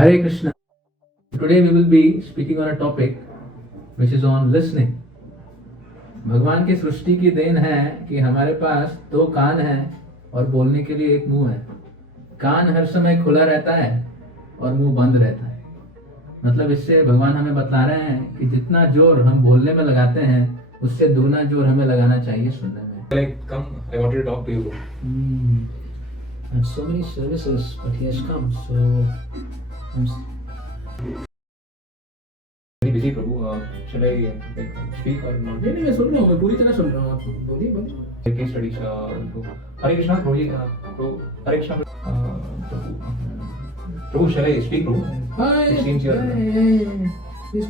Hare Krishna. Today we will be speaking on a topic which is on listening. भगवान की सृष्टि की then है कि हमारे पास दो कान हैं और बोलने के लिए एक मुंह है. कान हर समय खुला रहता है और मुंह बंद रहता है. मतलब इससे भगवान हमें बता रहे हैं कि जितना जोर हम बोलने में लगाते हैं उससे दुगना जोर हमें लगाना चाहिए सुनने में. Like, come, I wanted to talk to you. And so many services, but he has come, so I'm Very busy, Prabhu. Should I like, speak or not? नहीं मैं सुन रहा हूँ, मैं पूरी तरह सुन रहा हूँ. आप बोलिए. Case studies. Hare Krishna, Prabhu. Hare Krishna, Prabhu. Prabhu, shall I speak, Prabhu? It seems you're. Please.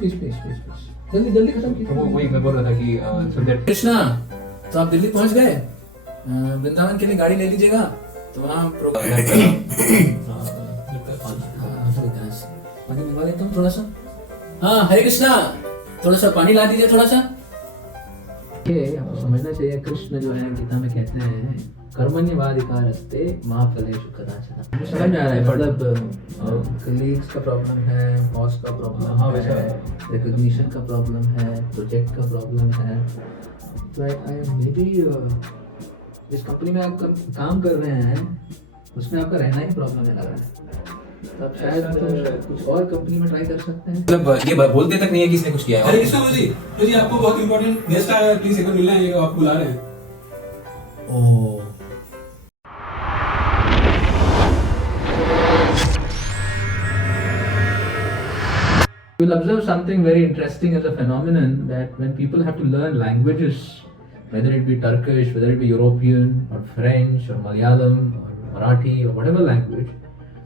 जल्दी खत्म कीजिए. Prabhu, वही मैं बोल रहा था कि so that. कृष्णा, तो आप दिल्ली पहुंच गए. वृंदावन के लिए गाड़ी ले लीजिएगा. तो वहाँ पानी मंगवा लेता हूँ थोड़ा सा. हाँ हरे कृष्णा, थोड़ा सा पानी ला दीजिए थोड़ा सा. ये आपको समझना चाहिए. कृष्ण जो है गीता में कहते हैं कर्मण्यवाधिकारस्ते मा फलेषु कदाचन. समझ में आ रहा है. मतलब कलीग्स का प्रॉब्लम है, बॉस का प्रॉब्लम है, रिकॉग्निशन का प्रॉब्लम है, प्रोजेक्ट का प्रॉब्लम है. तो आई मे बी जिस कंपनी में आप काम कर रहे हैं उसमें आपका रहना ही प्रॉब्लम है लग रहा है. तो आप शायद कुछ और कंपनी में ट्राई कर सकते हैं. मतलब ये बोलते तक नहीं है किसने कुछ किया है. हरे कृष्णा जी आपको बहुत इंपॉर्टेंट गेस्ट आया है, प्लीज एक बार मिलना है. ये आप बुला रहे हैं. ओह, you will observe something very interesting as a phenomenon, that when people have to learn languages, whether it be Turkish, whether it be European or French or Malayalam or Marathi or whatever language,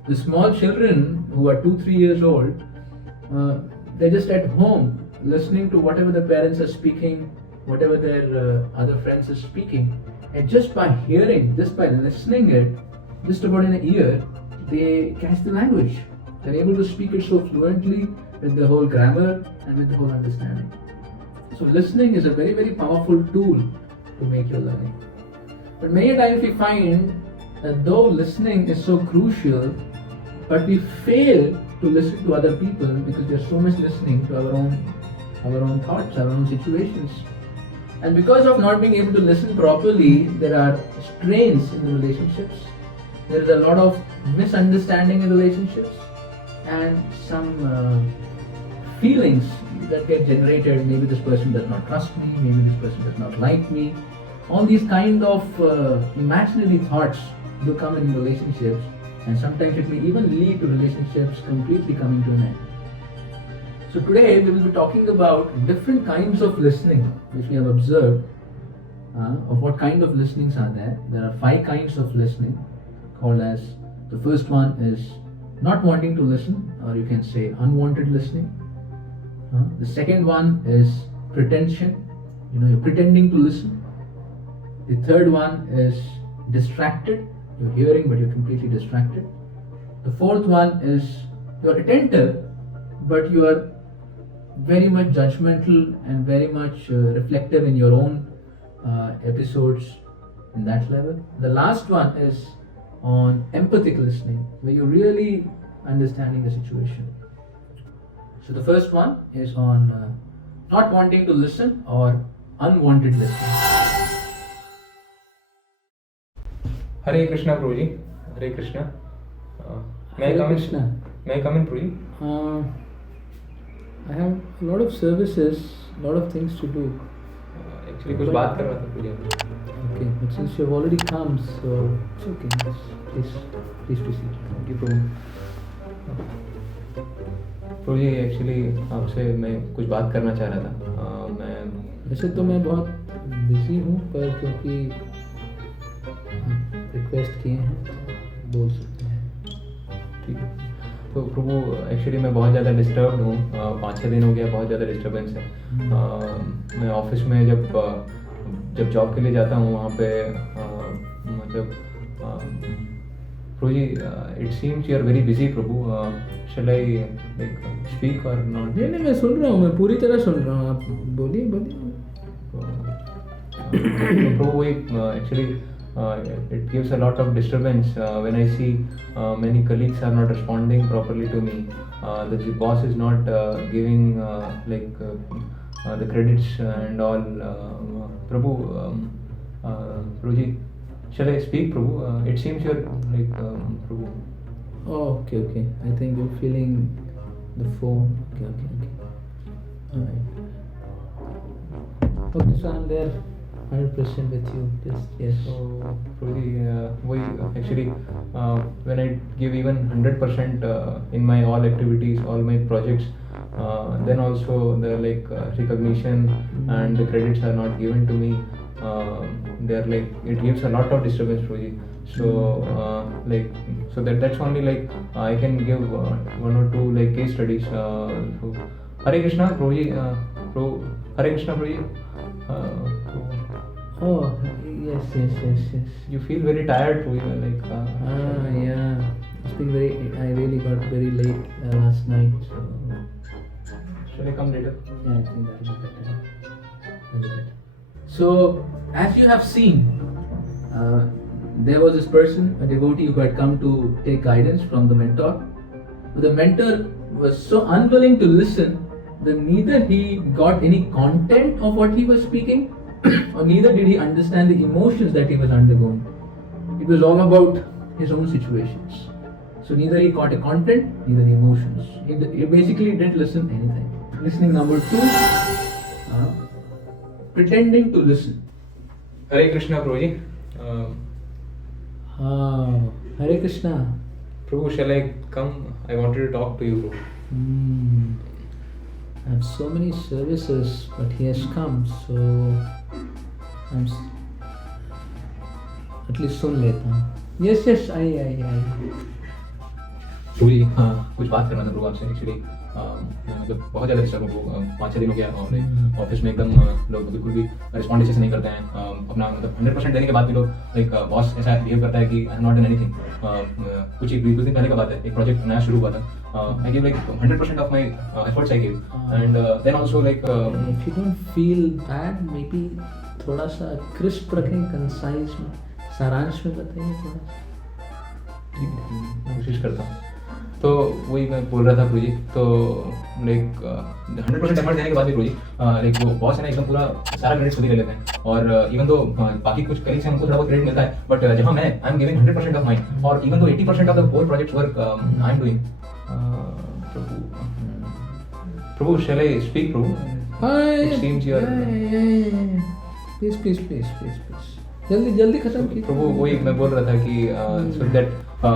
the small children who are 2-3 years old, they're just at home listening to whatever the parents are speaking, whatever their other friends are speaking, and just by hearing, just by listening it, just about in an ear, they catch the language. They're able to speak it so fluently with the whole grammar and with the whole understanding. So listening is a very, very powerful tool to make your learning. But many times we find that though listening is so crucial, but we fail to listen to other people because we are so much listening to our own thoughts, our own situations. And because of not being able to listen properly, there are strains in the relationships. There is a lot of misunderstanding in relationships and some feelings that get generated. Maybe this person does not trust me, maybe this person does not like me. All these kind of imaginary thoughts do come in relationships, and sometimes it may even lead to relationships completely coming to an end. So today we will be talking about different kinds of listening which we have observed, of what kind of listenings are there. There are 5 kinds of listening, called as, the first one is not wanting to listen, or you can say unwanted listening. The second one is pretension, you're pretending to listen. The third one is distracted, you're hearing but you're completely distracted. The fourth one is you're attentive but you are very much judgmental and very much reflective in your own episodes in that level. The last one is on emphatic listening, where you're really understanding the situation. So the first one is on not wanting to listen or unwanted listening. Hare Krishna, Prabhuji. Hare Krishna. May I come in, Prabhuji? I have a lot of services, a lot of things to do. Actually कुछ बात कर रहा था Prabhuji. Okay, but since you've already come, so it's okay. Please proceed. Thank you, Prabhu. Prabhuji, actually आपसे मैं कुछ बात करना चाह रहा था. मैं वैसे तो मैं बहुत बिजी हूँ, पर क्योंकि रिक्वेस्ट किए हैं बोल सकते हैं. ठीक है. तो प्रभु, एक्चुअली मैं बहुत ज़्यादा डिस्टर्ब्ड हूँ. 5-6 दिन हो गया, बहुत ज़्यादा डिस्टर्बेंस है. मैं ऑफिस में जब जॉब के लिए जाता हूँ वहाँ पे मतलब Prabhu ji, it seems you are very busy Prabhu. Shall I like speak or not? नहीं मैं सुन रहा हूँ, मैं पूरी तरह सुन रहा हूँ. आप बोलिए. प्रभु वही actually it gives a lot of disturbance when I see many colleagues are not responding properly to me. The boss is not giving the credits and all. Prabhu, shall I speak, Prabhu? It seems you're like Prabhu. Oh, okay. I think you're feeling the phone. Okay. Alright. Okay, so I'm there 100% with you. Just, yes. So, Prabhuji, actually, when I give even 100% in my all activities, all my projects, then also the recognition and the credits are not given to me. They're like, it gives a lot of disturbance, Prabhuji. So so that's only I can give one or two case studies. So, Hare Krishna, Prabhuji. Hare Krishna, Prabhuji. Oh, yes. You feel very tired, Prabhuji. Yeah. It's been I really got very late last night. So. Shall I come later? Yeah, I think that will be better. So, as you have seen, there was this person, a devotee who had come to take guidance from the mentor. The mentor was so unwilling to listen that neither he got any content of what he was speaking, or neither did he understand the emotions that he was undergoing. It was all about his own situations. So neither he got a content, neither the emotions. He basically didn't listen anything. Listening number 2, pretending to listen. Hare Krishna, Prabhuji. Hare Krishna. Prabhu, shall I come? I wanted to talk to you, Prabhu. I have so many services, but he has come, so I'm at least सुन लेता हूँ. Yes, I. प्रभु कुछ बात करना था प्रभु आपसे. Actually मतलब बहुत ज़्यादा डिस्टर्ब हूँ. 5-6 दिन हो गया और ऑफिस में एकदम लोग बिल्कुल भी रिस्पॉन्ड अच्छे से नहीं करते हैं. अपना मतलब 100% देने के बाद भी लोग बॉस ऐसा बिहेव करता है कि I have not done anything. कुछ दिन पहले का बात है, एक प्रोजेक्ट नया शुरू हुआ था. I give 100% of my efforts I give, and then also if you don't feel bad, maybe थोड़ा सा क्रिस्प रखें, कंसाइज में, सारांश में बताइए थोड़ा. ठीक है, मैं कोशिश करता हूँ. तो वही मैं बोल रहा था प्रभु जी. तो 100% एफर्ट देने के बाद भी प्रभु जी वो बॉस है ना एकदम पूरा सारा क्रेडिट खुद ही ले लेते हैं. और इवन तो बाकी कुछ कलीग्स हैं उनको थोड़ा बहुत क्रेडिट मिलता है, बट जहाँ मैं I am giving 100% of mind, और इवन तो 80% of the whole project work I am doing. Prabhu, shall I speak, Prabhu? It seems you are... Please. जल्दी खत्म कीजिए. प्रभु वही मैं बोल रहा था कि so that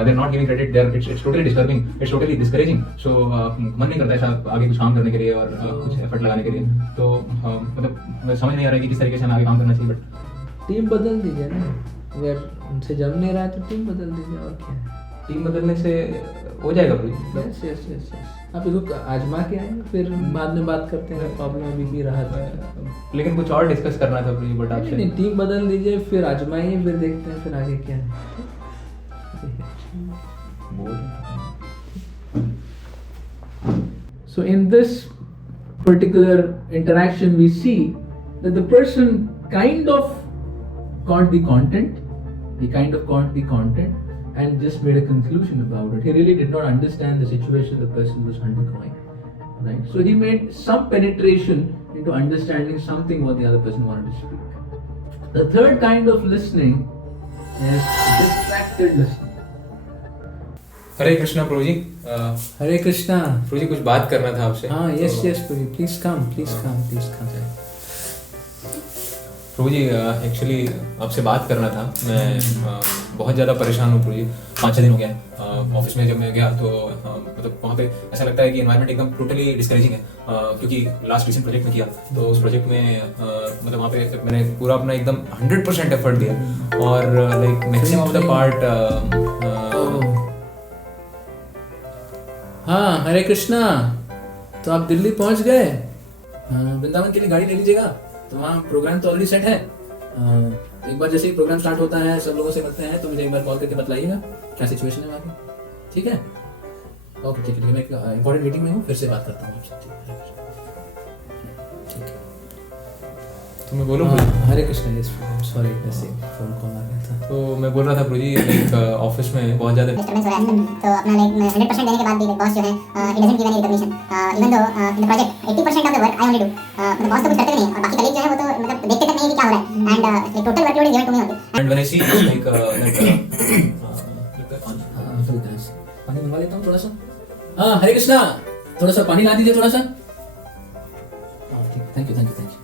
they're not giving credit, it's totally disturbing, it's totally discouraging. So मन नहीं करता ऐसा आगे कुछ काम करने के लिए और कुछ एफर्ट लगाने के लिए. तो मतलब समझ नहीं आ रहा है कि किस तरीके से हमें आगे काम करना चाहिए. बट टीम बदल दीजिए ना. अगर उनसे जम नहीं रहा है तो टीम बदल दीजिए. और क्या, टीम बदलने से हो जाएगा प्रभु. यस. आप इसको आजमा के आएंगे, फिर बाद में बात करते हैं. प्रॉब्लम अभी भी रहा था, लेकिन कुछ और डिस्कस करना था प्रभु. बट आपसे नहीं, टीम बदल दीजिए, फिर आजमाइए, फिर देखते हैं फिर आगे क्या है. So in this particular interaction we see that the person kind of got the content, and just made a conclusion about it. He really did not understand the situation the person was undergoing, right? So he made some penetration into understanding something what the other person wanted to speak. The third kind of listening is distracted listening. हरे कृष्णा प्रभु जी. हरे कृष्णा प्रभु जी, कुछ बात करना था आपसे. हाँ, yes Prabhu, please come. Prabhu ji actually आपसे बात करना था. मैं बहुत ज़्यादा परेशान हूँ प्रभु जी. 5-6 दिन हो गया. ऑफिस में जब मैं गया तो मतलब वहाँ पे ऐसा लगता है कि एनवायरनमेंट एकदम टोटली डिस्करेजिंग है. क्योंकि लास्ट रिसेंट प्रोजेक्ट में किया तो उस प्रोजेक्ट में मतलब वहाँ पे मैंने पूरा अपना एकदम 100% एफर्ट दिया और मैक्सिमम ऑफ द पार्ट. हाँ, हरे कृष्णा. तो आप दिल्ली पहुँच गए. वृंदावन के लिए गाड़ी ले लीजिएगा. तो वहाँ प्रोग्राम तो ऑलरेडी सेट है. एक बार जैसे ही प्रोग्राम स्टार्ट होता है, सब लोगों से मिलते हैं, तो मुझे एक बार कॉल करके बतलाइएगा क्या सिचुएशन है वहाँ की. ठीक है? ओके, ठीक है. मैं एक इंपॉर्टेंट मीटिंग में हूँ, फिर से बात करता हूँ आपसे. ठीक है. तो मैं बोलूँ हरे कृष्ण, यस सॉरी, ऐसे फोन कॉल आ गया था। तो मैं बोल रहा था गुरुजी लाइक ऑफिस में बहुत ज़्यादा डिस्टर्बेंस हो रहा है, तो अपना लाइक 100% देने के बाद भी बॉस जो है he doesn't give any recognition even though in the project 80% of the work I only do, मतलब बॉस तो कुछ करते भी नहीं और बाकी कलीग जो है वो तो मतलब देखते तक नहीं है कि क्या हो रहा है, and like total workload is given to me only. And when I see like पानी मंगवा लेता हूँ थोड़ा सा। हाँ हरे कृष्णा, थोड़ा सा पानी ला दीजिए थोड़ा सा। ठीक, thank you thank you thank you.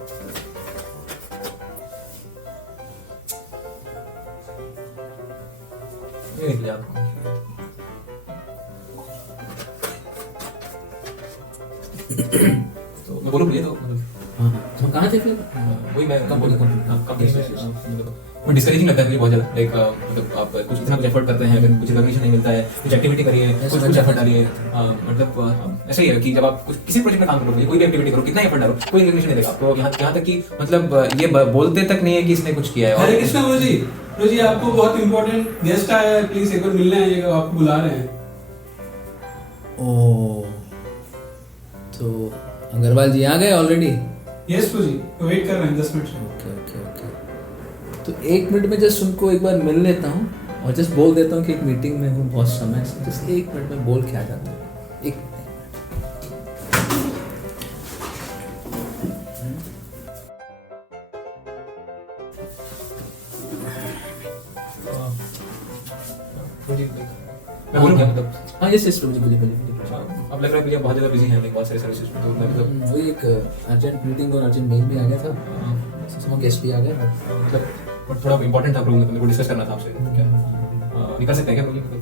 तो मैं बोलूँ तो हाँ तो कहाँ थे फिर? वही मैं कंपनी मैं डिस्करेजिंग लगता है मुझे बहुत ज़्यादा लाइक मतलब आप कुछ इतना कुछ एफर्ट करते हैं, फिर कुछ रिकॉग्निशन नहीं मिलता है, कुछ एक्टिविटी करिए, कुछ एफर्ट डालिए, मतलब ऐसा ही है कि जब आप कुछ किसी प्रोजेक्ट में काम करोगे, कोई भी एक्टिविटी करो, कितना एफर्ट डालो, कोई रिकॉग्निशन नहीं देगा आपको, यहाँ तक कि मतलब ये बोलते तक नहीं है कि इसने कुछ किया है। हरे कृष्णा गुरु जी आपको बहुत इंपॉर्टेंट गेस्ट आया है, प्लीज एक बार मिलना है, आपको बुला रहे हैं। ओह, तो अग्रवाल जी आ गए ऑलरेडी? यस गुरु जी, वेट कर रहे हैं 10 मिनट से। ओके ओके ओके, तो 1 मिनट में जस्ट उनको एक बार मिल लेता हूँ और जस्ट बोल देता हूँ कि एक मीटिंग में हूँ बहुत समय से, जस्ट 1 मिनट में बोल के आ जाता हूँ। एक मैं बोलूँ क्या मतलब हाँ यस यस बोलिए बोलिए बोलिए। अब लग रहा है कि आप बहुत ज़्यादा बिजी हैं लाइक बहुत सारे सर्विसेज में, तो मैं मतलब वही एक अर्जेंट मीटिंग और अर्जेंट मेल भी आ गया था, सब गेस्ट भी आ गए, मतलब बट थोड़ा इंपॉर्टेंट था प्रूव, मतलब मेरे को डिस्कस करना था आपसे, क्या निकल सकते हैं क्या मुझे मतलब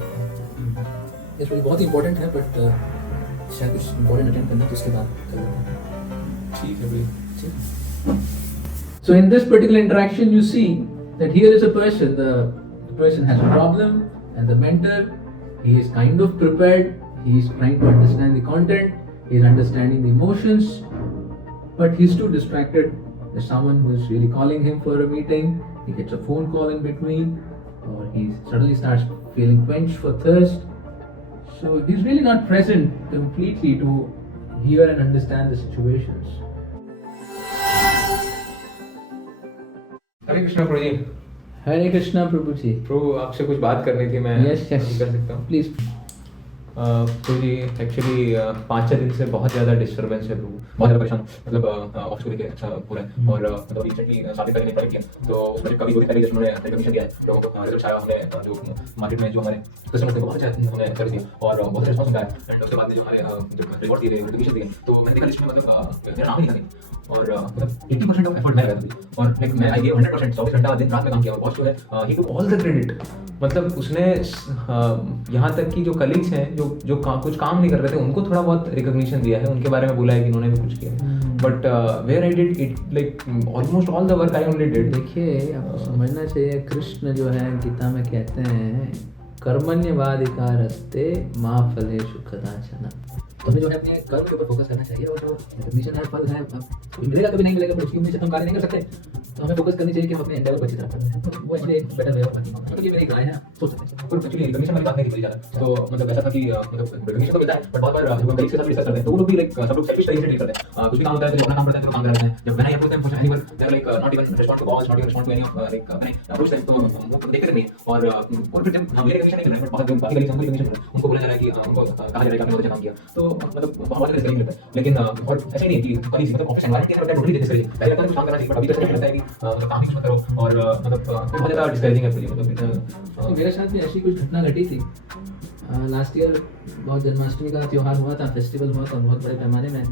ये थोड़ी बहुत इंपॉर्टेंट है, बट शायद कुछ इंपॉर्टेंट अटेंड करना तो उसके बाद कर लेते हैं। ठीक है भैया। So in this particular interaction, you see that here is a person. The person has a problem, and the mentor, he is kind of prepared. He is trying to understand the content. He is understanding the emotions, but he's too distracted. There's someone who is really calling him for a meeting. He gets a phone call in between, or he suddenly starts feeling quenched for thirst. So he's really not present completely to hear and understand the situations. हरे कृष्णा प्रभु जी। हरे कृष्णा प्रभु जी। प्रभु आपसे कुछ बात करनी थी, मैं yes yes कर सकता हूँ please. Prabhu ji actually 5-6 दिन से बहुत ज़्यादा डिस्टर्बेंस है प्रभु, बहुत ज़्यादा परेशान हूँ, मतलब ऑफिस को लेकर अच्छा पूरा है, और मतलब रिसेंटली शादी करने प्रोजेक्ट किया, तो उस प्रोजेक्ट का भी 2 दिन पहले जस्ट उन्होंने रिकॉग्निशन दिया है, लोगों को रिजल्ट आया, हमने जो मार्केट में जो हमारे कस्टमर थे बहुत अच्छा उन्होंने कर दिया और बहुत रिस्पॉन्स मिला है, एंड उसके बाद जो हमारे जो रिवॉर्ड दिए रिकॉग्निशन दिए, तो मैंने देखा लिस्ट में मतलब मेरा नाम ही नहीं था, और मतलब 80% ऑफ एफर्ट मैं लगा था, और लाइक मैं आई गिव 100%, 24 घंटा दिन रात में काम किया, और बॉस जो है ही टुक ऑल द क्रेडिट, मतलब उसने यहाँ तक कि जो कलीग्स हैं जो कुछ काम नहीं कर रहे थे उनको थोड़ा बहुत रिकॉग्निशन दिया है, उनके बारे में बोला है कि इन्होंने भी कुछ किया, but where I did it like almost all the work I only did. देखिए आपको समझना चाहिए, कृष्ण जो है गीता में कहते हैं कर्मण्यवाधिकारस्ते मा फलेषु कदाचन, तो हमें जो है अपने कर्म के ऊपर फोकस करना चाहिए, और जो रिकॉग्निशन है फल है मिलेगा कभी नहीं मिलेगा, पर उसकी उम्मीद से हम कार्य नहीं कर सकते, तो हमें फोकस करनी चाहिए कि हम अपने एंडेवर को अच्छी तरह करें, तो वो एक्चुअली एक बेटर वे ऑफ वर्किंग, मतलब ये मेरी राय है, सोच सकते हैं। पर एक्चुअली रिकॉग्निशन वाली बात नहीं की ज़्यादा, तो मतलब ऐसा था कि मतलब रिकॉग्निशन तो मिलता है, बट बहुत बार जब हम कलीग्स के साथ डिस्कस करते हैं तो वो लोग भी लाइक सब लोग सेल्फिश तरीके से डील करते हैं, कुछ भी काम होता है तो अपना काम करते हैं तो काम करते हैं, जब मैंने approach them for anyone they are like not even respond to calls, not even respond to any like मैंने अप्रोच देम, तो वो देखते नहीं, और फिर जब मेरे रिकॉग्निशन नहीं मिल रहा है, बट बहुत बाकी कलीग्स हमको रिकॉग्निशन मिल रहा है, उनको बोला जा रहा है कि उनको कहा जा रहा है कि आपने बहुत अच्छा काम किया, तो मतलब बहुत ज़्यादा डिस्करेजिंग लगता है, लेकिन और ऐसा ही नहीं कि कलीग्स मतलब ऑफिस एनवायरनमेंट के अंदर टोटली डिस्करेजिंग, पहले लगता है कुछ काम करना चाहिए, बट अभी तो लगता है कि मतलब काम ही कुछ मत करो, और मतलब बहुत ज़्यादा डिस्करेजिंग है मतलब। मेरे साथ भी ऐसी कुछ घटना घटी थी लास्ट ईयर, बहुत जन्माष्टमी का त्यौहार हुआ था, फेस्टिवल हुआ था बहुत बड़े पैमाने में,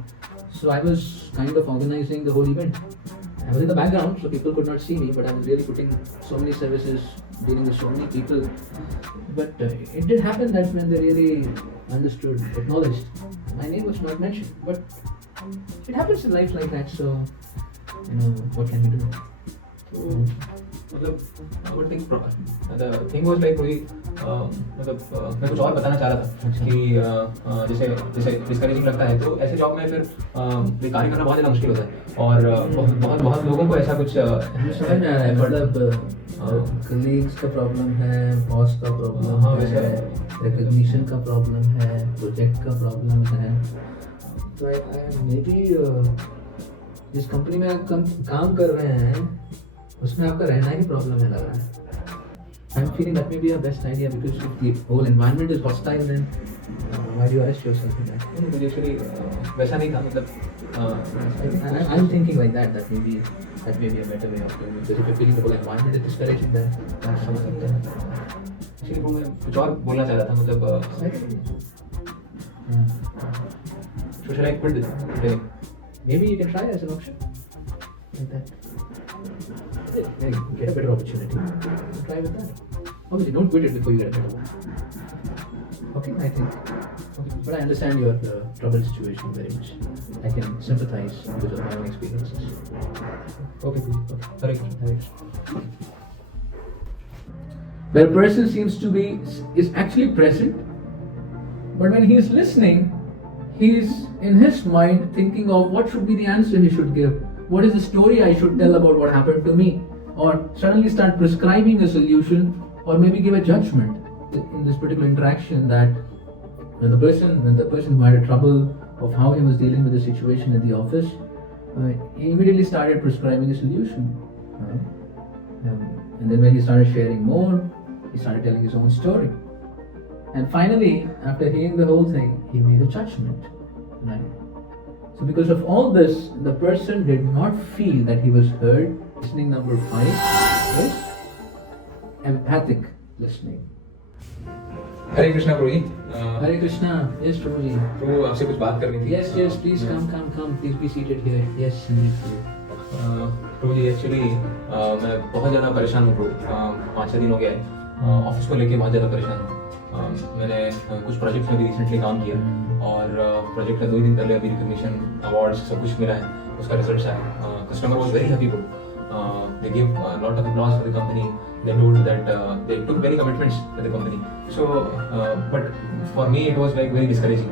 so I was kind of organising the whole event, I was in the background so people could not see me, but I was really putting so many services, dealing with so many people, but it did happen that when they really understood, acknowledged, my name was not mentioned, but it happens in life like that, so you know what can we do. मतलब I would think the thing was like कोई मतलब मैं कुछ और बताना चाह रहा था कि जैसे डिस्करेजिंग लगता है, तो ऐसे जॉब में फिर कार्य करना बहुत ज़्यादा मुश्किल होता है, और बहुत लोगों को ऐसा कुछ समझ में आ रहा है, मतलब कलीग्स का प्रॉब्लम है, बॉस का प्रॉब्लम है, रिकॉग्निशन का प्रॉब्लम है, प्रोजेक्ट का प्रॉब्लम है, तो मे बी जिस कंपनी में आप काम कर रहे हैं उसमें आपका रहना ही प्रॉब्लम है लग रहा है. I'm feeling that may be a best idea because if the whole environment is hostile, then why do you arrest yourself in that? मुझे एक्चुअली वैसा नहीं था, मतलब I'm thinking like that maybe that may be a better way of doing it. Because if you're feeling the whole environment is discouraging, then that's something. Actually वो मैं कुछ और बोलना चाह रहा था, मतलब should I quit today? Maybe you can try as an option like that. Get a better opportunity. Try with that. Obviously, don't quit it before you get a better one. Okay, I think. Okay. But I understand your troubled situation very much. I can sympathize because of my own experiences. Okay, cool. Okay. Hare Krishna. Where a person seems to be is actually present, but when he is listening, he is in his mind thinking of what should be the answer he should give. What is the story I should tell about what happened to me? Or suddenly start prescribing a solution, or maybe give a judgment in this particular interaction that when the person who had a trouble of how he was dealing with the situation at the office, he immediately started prescribing a solution. And then when he started sharing more, he started telling his own story. And finally, after hearing the whole thing, he made a judgment. Right? So because of all this, the person did not feel that he was heard. Listening number 5 is emphatic listening. Hare Krishna Prabhu ji. Hare Krishna. Yes, Prabhuji. प्रभु आपसे कुछ बात करनी थी. Yes, please come. Please be seated here. Yes, indeed. Prabhu ji actually मैं बहुत ज़्यादा परेशान हूँ प्रभु. 5-6 दिन हो गया है. ऑफिस को लेके बहुत ज़्यादा परेशान हूँ. मैंने कुछ प्रोजेक्ट्स में भी रिसेंटली काम किया और प्रोजेक्ट का 2 दिन पहले अभी रिकॉग्निशन अवार्ड्स सब कुछ मिला है. उसका रिजल्ट आया. Customer was very happy bro. They gave a lot of applause for the company. They told that they took many commitments with the company. So, but for me it was like very discouraging.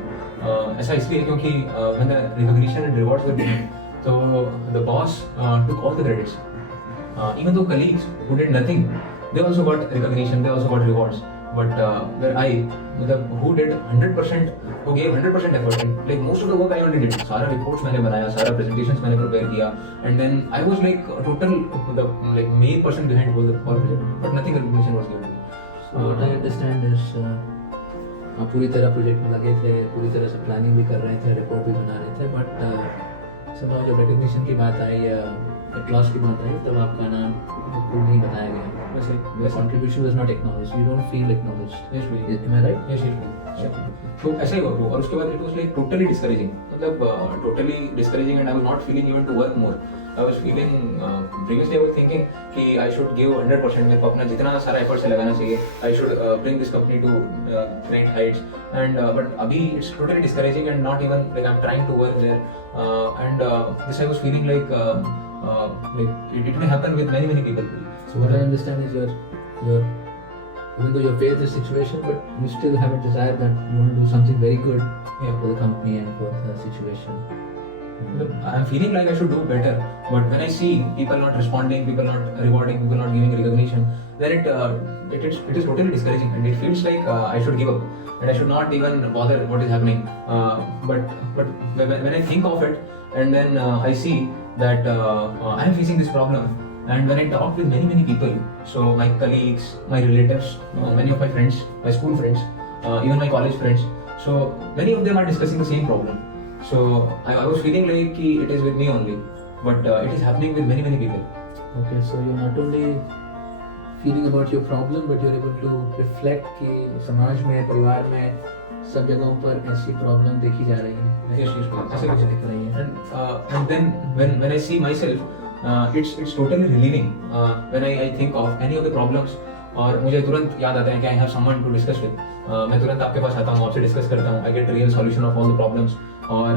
ऐसा इसलिए क्योंकि when the recognition and rewards were given, so the boss took all the credits. Even though colleagues who did nothing, they also got recognition, they also got rewards. But where who did 100%, who gave 100% effort, and like most of the work I only did. सारा reports मैंने बनाया, सारा presentations मैंने prepare किया, and then I was like total the like main person behind all the project, but nothing recognition was given. So what I understand is आप पूरी तरह project में लगे थे, पूरी तरह से प्लानिंग भी कर रहे थे, रिपोर्ट भी बना रहे थे, बट somehow जब recognition की बात आई या क्लास की बात आई तब आपका नाम बिल्कुल नहीं बताया गया. Your contribution was not acknowledged. You don't feel acknowledged. Yes, please. Am I right? Yes. तो ऐसा ही हुआ ब्रो. और उसके बाद it was like totally discouraging. मतलब totally discouraging, and I was not feeling even to work more. I was feeling previously I was thinking कि I should give 100%. मेरे को अपना जितना सारा effort से लगाना चाहिए. I should bring this company to great heights. And but अभी it's totally discouraging and not even like I'm trying to work there. And this I was feeling like it may happen with many people. So what I understand is your even though you faced this situation, but you still have a desire that you want to do something very good for the company and for the situation. I'm feeling like I should do better, but when I see people not responding, people not rewarding, people not giving recognition, then it is totally discouraging, and it feels like I should give up and I should not even bother what is happening. But when I think of it, and then I see that I am facing this problem. And when I talk with many people, so my colleagues, my relatives, many of my friends, my school friends, even my college friends, so many of them are discussing the same problem. So I was feeling like it is with me only, but it is happening with many people. Okay, so you're not only feeling about your problem, but you're able to reflect कि समाज में, परिवार में, सब जगहों पर ऐसी problem देखी जा रही है. Yes, ऐसे कुछ दिख रही है. And then when I see myself, it's totally relieving when I think of any of the problems. और मुझे तुरंत याद आता है कि I have someone to discuss with. मैं तुरंत आपके पास आता हूँ, आपसे डिस्कस करता हूँ. I get real solution of all the problems. और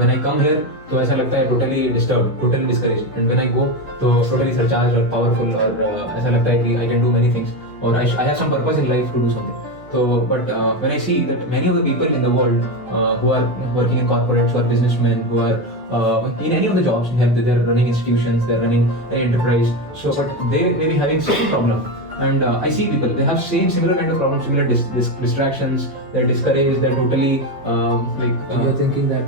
when I come here, तो ऐसा लगता है totally disturbed, totally discouraged. And when I go, तो totally surcharged और powerful, और ऐसा लगता है कि I can do many things. और I have some purpose in life to do something. So, but when I see that many of the people in the world who are working in corporates, who are businessmen, who are in any of the jobs, they're running institutions, they're running an enterprise. So, but they may be having same problem. And I see people, they have similar kind of problems, similar distractions. They're discouraged. They're totally So you're thinking that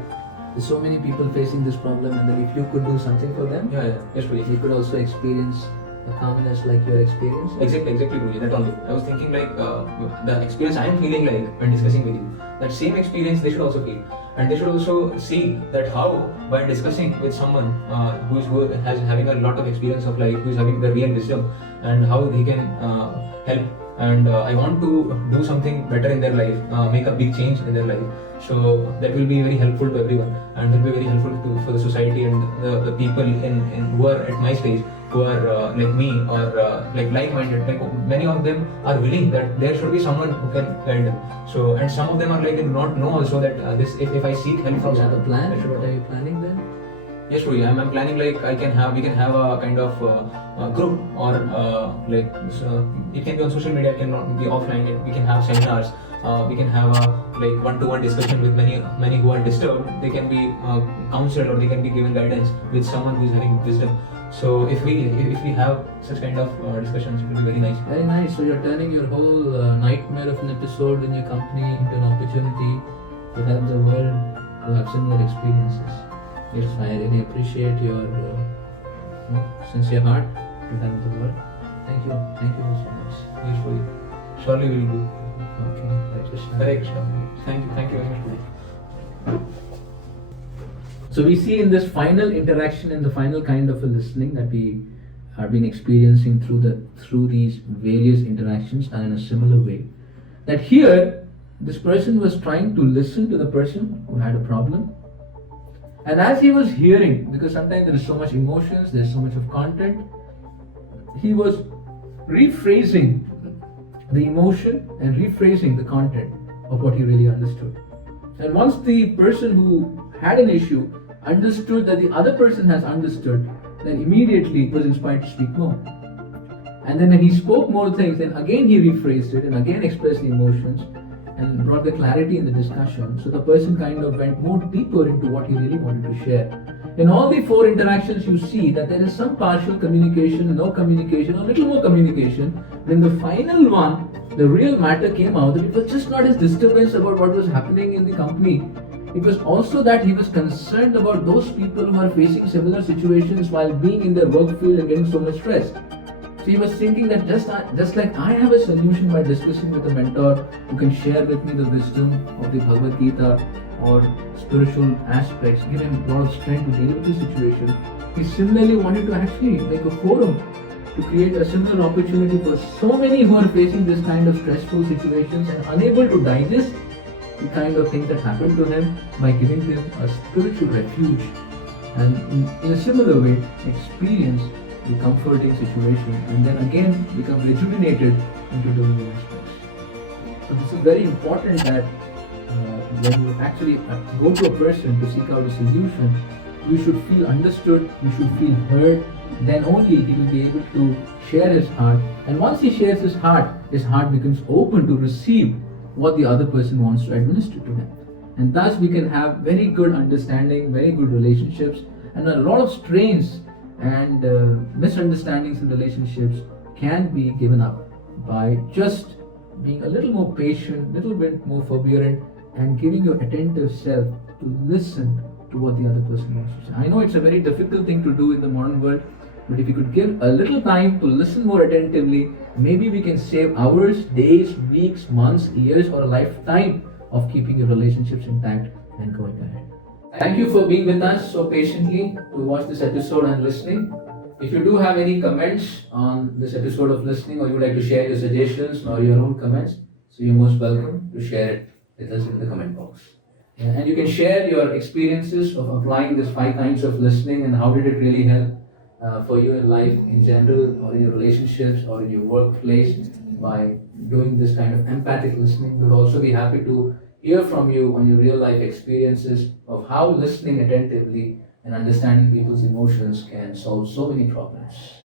there's so many people facing this problem, and that if you could do something for them, Yes, Guruji. they could also experience the calmness like you're experiencing. Exactly, Guruji. That only. I was thinking like the experience I am feeling like when discussing with you, that same experience they should also feel, and they should also see that how by discussing with someone who has having a lot of experience of life, who is having the real wisdom, and how he can help. And I want to do something better in their life, make a big change in their life. So that will be very helpful to everyone, and will be very helpful for the society and the people in who are at my stage, who are like me or like-minded. Like many of them are willing that there should be someone who can guide them. So and some of them are like they do not know also that this if I seek help from Is that the someone. plan? that should- What are you planning then? Yes, Guruji. I'm planning like we can have a kind of group or it can be on social media, it cannot be offline. We can have seminars. We can have a like one-to-one discussion with many who are disturbed. They can be counseled or they can be given guidance with someone who is having wisdom. So if we have such kind of discussions, it will be very nice. Very nice. So you're turning your whole nightmare of an episode in your company into an opportunity to help the world to have similar experiences. Yes, I really appreciate your sincere heart to help the world. Thank you so much. Yes, Guruji. Surely we will do. Okay, Hare Krishna. Hare Krishna. Thank you very much, Guruji. So we see in this final interaction and the final kind of a listening that we have been experiencing through these various interactions and in a similar way, that here this person was trying to listen to the person who had a problem, and as he was hearing, because sometimes there is so much emotions, there's so much of content, he was rephrasing the emotion and rephrasing the content of what he really understood. And once the person who had an issue understood that the other person has understood, then immediately he was inspired to speak more. And then when he spoke more things, then again he rephrased it and again expressed the emotions and brought the clarity in the discussion. So the person kind of went more deeper into what he really wanted to share. In all the 4 interactions, you see that there is some partial communication, no communication, or little more communication. Then the final one, the real matter came out that it was just not his disturbance about what was happening in the company. It was also that he was concerned about those people who are facing similar situations while being in their work field and getting so much stressed. So he was thinking that just like I have a solution by discussing with a mentor who can share with me the wisdom of the Bhagavad Gita or spiritual aspects, give him a lot of strength to deal with the situation, he similarly wanted to actually make a forum to create a similar opportunity for so many who are facing this kind of stressful situations and unable to digest the kind of things that happened to him, by giving them a spiritual refuge and in a similar way experience the comforting situation and then again become rejuvenated into doing the aspects. So this is very important that when you actually go to a person to seek out a solution, you should feel understood, you should feel heard, then only he will be able to share his heart. And once he shares his heart becomes open to receive what the other person wants to administer to him. And thus we can have very good understanding, very good relationships, and a lot of strains and misunderstandings in relationships can be given up by just being a little more patient, a little bit more forbearant, and giving your attentive self to listen to what the other person wants to say. I know it's a very difficult thing to do in the modern world, but if you could give a little time to listen more attentively, maybe we can save hours, days, weeks, months, years, or a lifetime of keeping your relationships intact and going ahead. Thank you for being with us so patiently to watch this episode on listening. If you do have any comments on this episode of listening, or you would like to share your suggestions or your own comments, so you're most welcome to share it with us in the comment box. And you can share your experiences of applying these 5 kinds of listening and how did it really help for you in life in general, or in your relationships, or in your workplace by doing this kind of empathic listening. We would also be happy to hear from you on your real life experiences of how listening attentively and understanding people's emotions can solve so many problems.